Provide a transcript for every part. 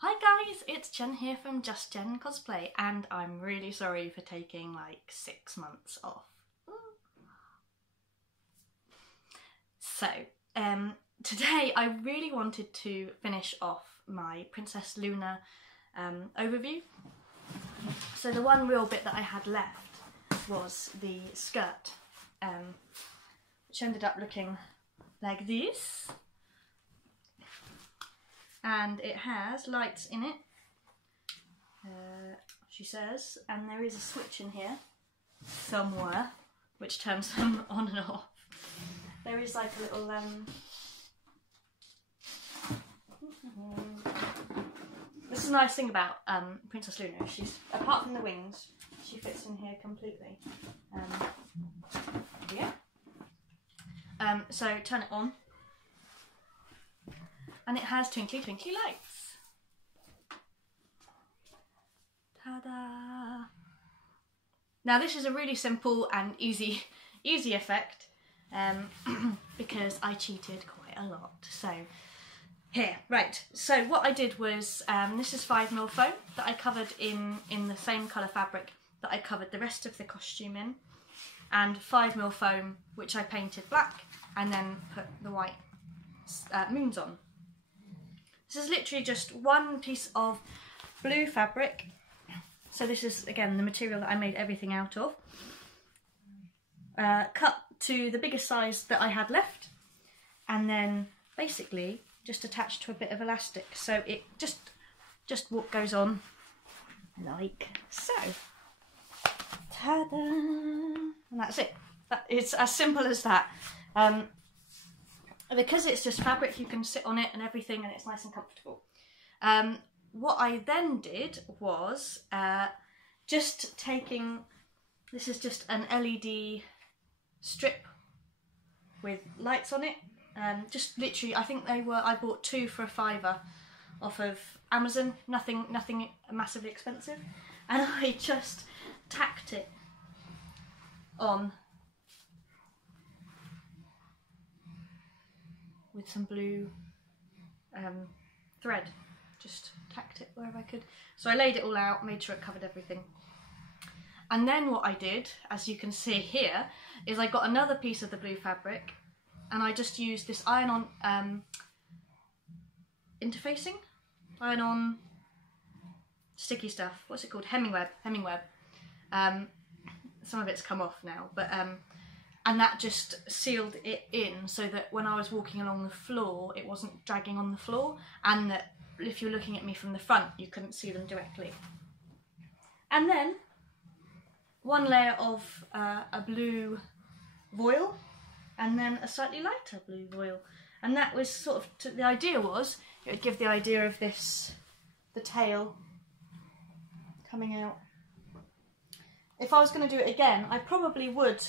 Hi guys, it's Jen here from Just Jen Cosplay, and I'm really sorry for taking like 6 months off. So, today I really wanted to finish off my Princess Luna overview. So the one real bit that I had left was the skirt, which ended up looking like this. And it has lights in it, she says, and there is a switch in here somewhere which turns them on and off. There is like a little this is a nice thing about Princess Luna. She's, apart from the wings, she fits in here completely. So turn it on. And it has twinkly twinkly lights. Ta-da! Now this is a really simple and easy effect because I cheated quite a lot. So here, right. So what I did was this is 5mm foam that I covered in the same colour fabric that I covered the rest of the costume in, and 5mm foam which I painted black and then put the white moons on. This is literally just one piece of blue fabric. So this is, again, the material that I made everything out of. Cut to the biggest size that I had left, and then basically just attached to a bit of elastic. So it just what goes on like so. Ta-da! And that's it. It's as simple as that. Because it's just fabric, you can sit on it and everything, and it's nice and comfortable. What I then did was just taking, this is just an LED strip with lights on it. Just literally, I think they were, I bought 2 for $5 off of Amazon, nothing massively expensive. And I just tacked it on with some blue thread. Just tacked it wherever I could. So I laid it all out, made sure it covered everything. And then what I did, as you can see here, is I got another piece of the blue fabric and I just used this iron-on interfacing, iron-on sticky stuff. What's it called? Hemming web. Some of it's come off now, but and that just sealed it in so that when I was walking along the floor, it wasn't dragging on the floor, and that if you're looking at me from the front, you couldn't see them directly. And then one layer of a blue voile, and then a slightly lighter blue voile. And that was sort of, the idea was, it would give the idea of this, the tail coming out. If I was going to do it again, I probably would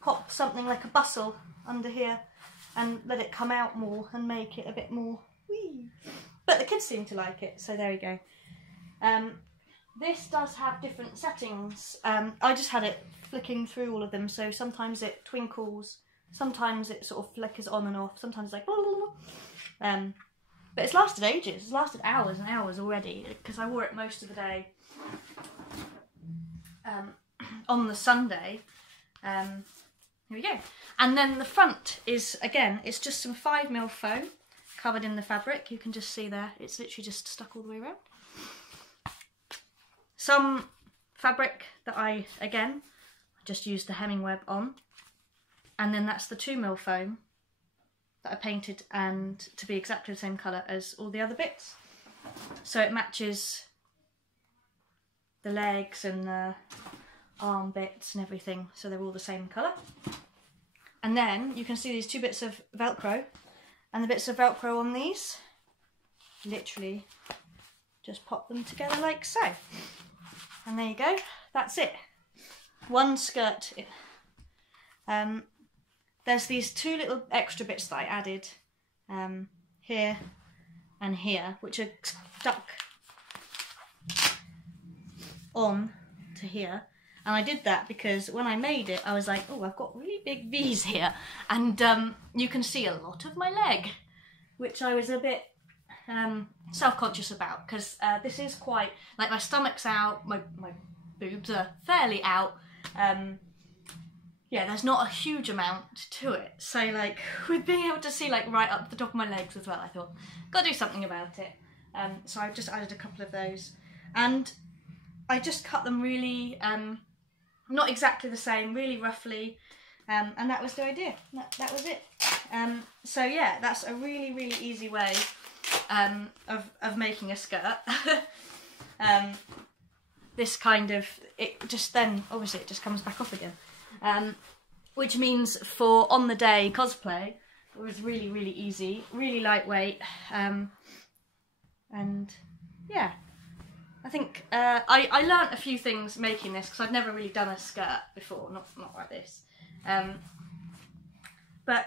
pop something like a bustle under here and let it come out more and make it a bit more wee. But the kids seem to like it, so there we go. This does have different settings. I just had it flicking through all of them, so sometimes it twinkles, sometimes it sort of flickers on and off, sometimes it's like blah, blah, blah. But it's lasted ages, it's lasted hours and hours already, because I wore it most of the day on the Sunday. Here we go. And then the front is, again, it's just some 5mm foam covered in the fabric. You can just see there, it's literally just stuck all the way around. Some fabric that I, again, just used the hemming web on. And then that's the 2mm foam that I painted, and to be exactly the same colour as all the other bits. So it matches the legs and the arm bits and everything, so they're all the same colour. And then you can see these 2 bits of Velcro, and the bits of Velcro on these, literally just pop them together like so. And there you go, that's it. One skirt. There's these 2 little extra bits that I added here and here, which are stuck on to here. And I did that because when I made it, I was like, oh, I've got really big V's here. And you can see a lot of my leg, which I was a bit self-conscious about, because this is quite, like, my stomach's out, my boobs are fairly out. Yeah, there's not a huge amount to it, so like with being able to see like right up the top of my legs as well, I thought gotta do something about it. So I've just added a couple of those, and I just cut them really not exactly the same, really roughly, and that was the idea. That was it. So yeah, that's a really easy way of making a skirt. This kind of, it just then obviously it just comes back off again. Which means for on the day cosplay, it was really easy, really lightweight, and yeah, I think I learnt a few things making this, because I'd never really done a skirt before, not like this, but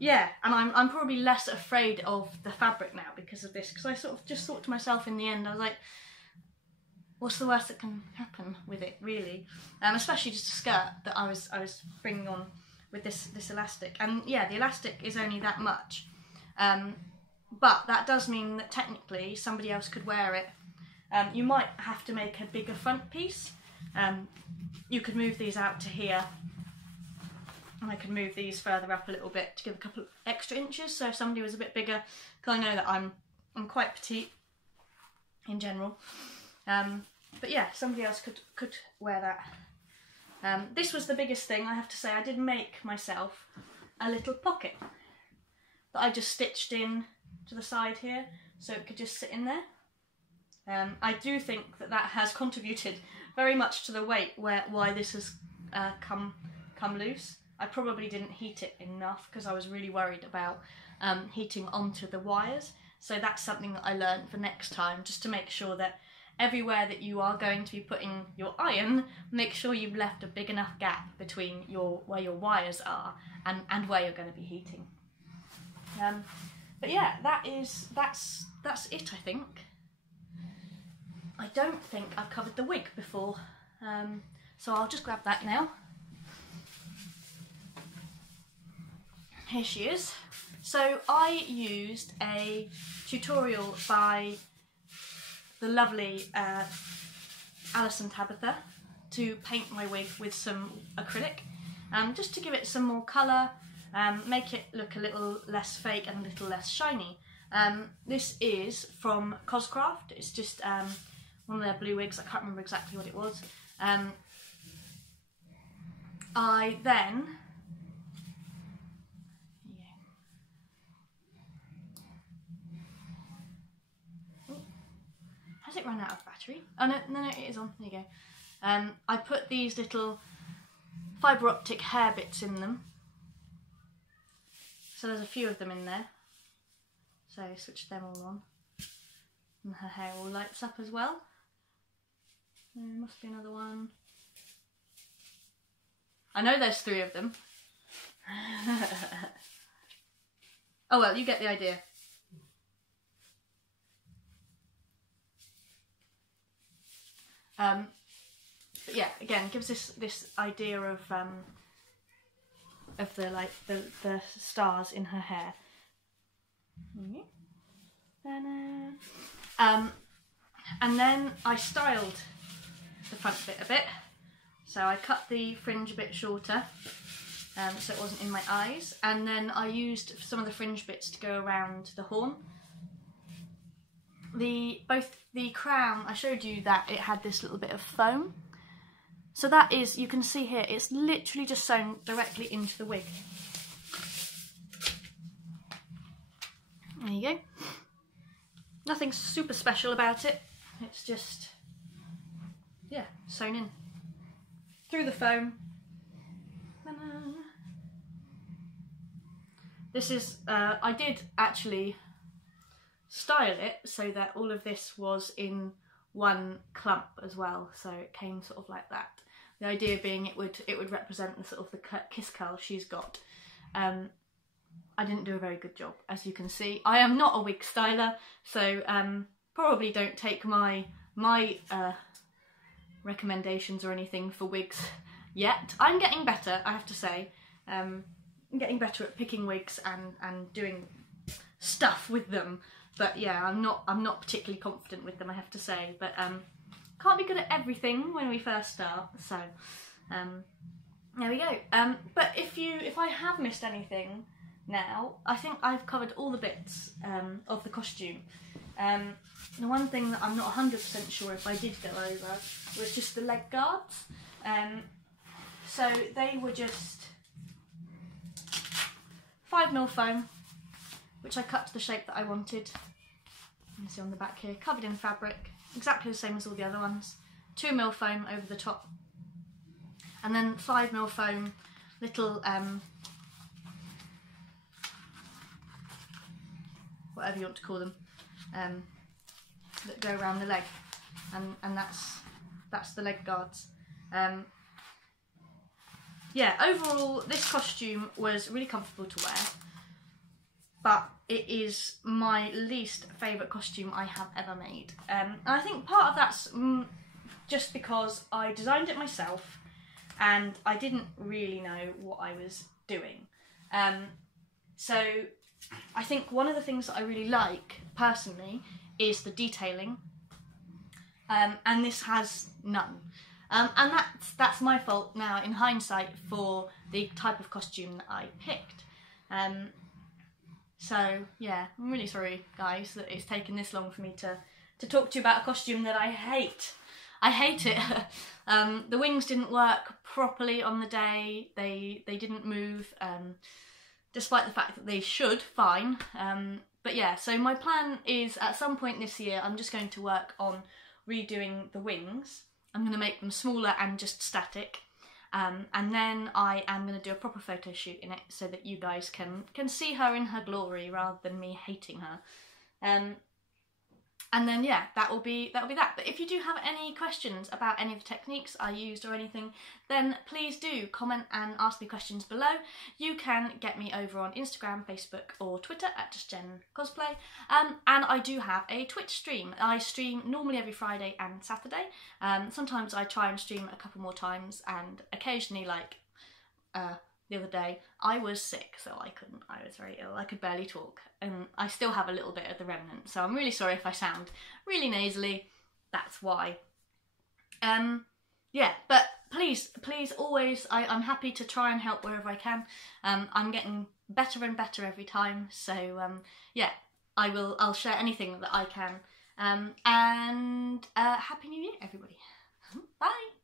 yeah, and I'm probably less afraid of the fabric now because of this, because I sort of just thought to myself in the end, I was like, what's the worst that can happen with it, really? Especially just a skirt that I was bringing on with this elastic, and yeah, the elastic is only that much, but that does mean that technically somebody else could wear it. You might have to make a bigger front piece. You could move these out to here, and I could move these further up a little bit to give a couple of extra inches. So if somebody was a bit bigger, because I know that I'm quite petite in general. But yeah, somebody else could wear that. This was the biggest thing, I have to say. I did make myself a little pocket that I just stitched in to the side here, so it could just sit in there. I do think that has contributed very much to the weight, why this has come loose. I probably didn't heat it enough, because I was really worried about heating onto the wires. So that's something that I learned for next time, just to make sure that everywhere that you are going to be putting your iron, make sure you've left a big enough gap between where your wires are and where you're going to be heating. But yeah, that's it, I think. I don't think I've covered the wig before, so I'll just grab that now. Here she is. So I used a tutorial by the lovely Alison Tabitha to paint my wig with some acrylic, just to give it some more colour, make it look a little less fake and a little less shiny. This is from Coscraft. It's just one of their blue wigs. I can't remember exactly what it was. I then has it run out of battery? Oh no, it is on. There you go. I put these little fibre optic hair bits in them. So there's a few of them in there. So I switched them all on. And her hair all lights up as well. There must be another one. I know there's 3 of them. Oh well, you get the idea. But yeah, again, gives this idea of the stars in her hair. And then I styled the front bit a bit. So I cut the fringe a bit shorter, so it wasn't in my eyes. And then I used some of the fringe bits to go around the horn. Both the crown, I showed you that it had this little bit of foam. So that is, you can see here, it's literally just sewn directly into the wig. There you go. Nothing super special about it. It's just, yeah, sewn in through the foam. This is, I did actually style it so that all of this was in one clump as well, so it came sort of like that. The idea being it would represent the sort of the kiss curl she's got. I didn't do a very good job, as you can see. I am not a wig styler, so probably don't take my recommendations or anything for wigs yet. I'm getting better, I have to say. I'm getting better at picking wigs and doing stuff with them. But yeah, I'm not particularly confident with them, I have to say. But can't be good at everything when we first start. So there we go. But if I have missed anything now, I think I've covered all the bits of the costume. The one thing that I'm not 100% sure if I did go over was just the leg guards. So they were just 5mm foam, which I cut to the shape that I wanted. You can see on the back here, covered in fabric, exactly the same as all the other ones. 2mm foam over the top, and then 5mm foam little whatever you want to call them, that go around the leg, and that's the leg guards. Yeah, overall this costume was really comfortable to wear, but it is my least favourite costume I have ever made. And I think part of that's just because I designed it myself and I didn't really know what I was doing. So I think one of the things that I really like, personally, is the detailing, and this has none. And that's my fault now in hindsight for the type of costume that I picked. So yeah, I'm really sorry guys that it's taken this long for me to talk to you about a costume that I hate. I hate it. The wings didn't work properly on the day, they didn't move, despite the fact that they should fine. But yeah, so my plan is at some point this year I'm just going to work on redoing the wings. I'm going to make them smaller and just static, and then I am going to do a proper photo shoot in it so that you guys can see her in her glory rather than me hating her. And then yeah, that'll be that. But if you do have any questions about any of the techniques I used or anything, then please do comment and ask me questions below. You can get me over on Instagram, Facebook or Twitter at JustJenCosplay. And I do have a Twitch stream. I stream normally every Friday and Saturday. Sometimes I try and stream a couple more times, and occasionally, like the other day, I was sick, so I was very ill, I could barely talk, and I still have a little bit of the remnant, so I'm really sorry if I sound really nasally, that's why. Yeah, but please always, I'm happy to try and help wherever I can. I'm getting better and better every time, so yeah, I'll share anything that I can, and Happy New Year everybody. Bye!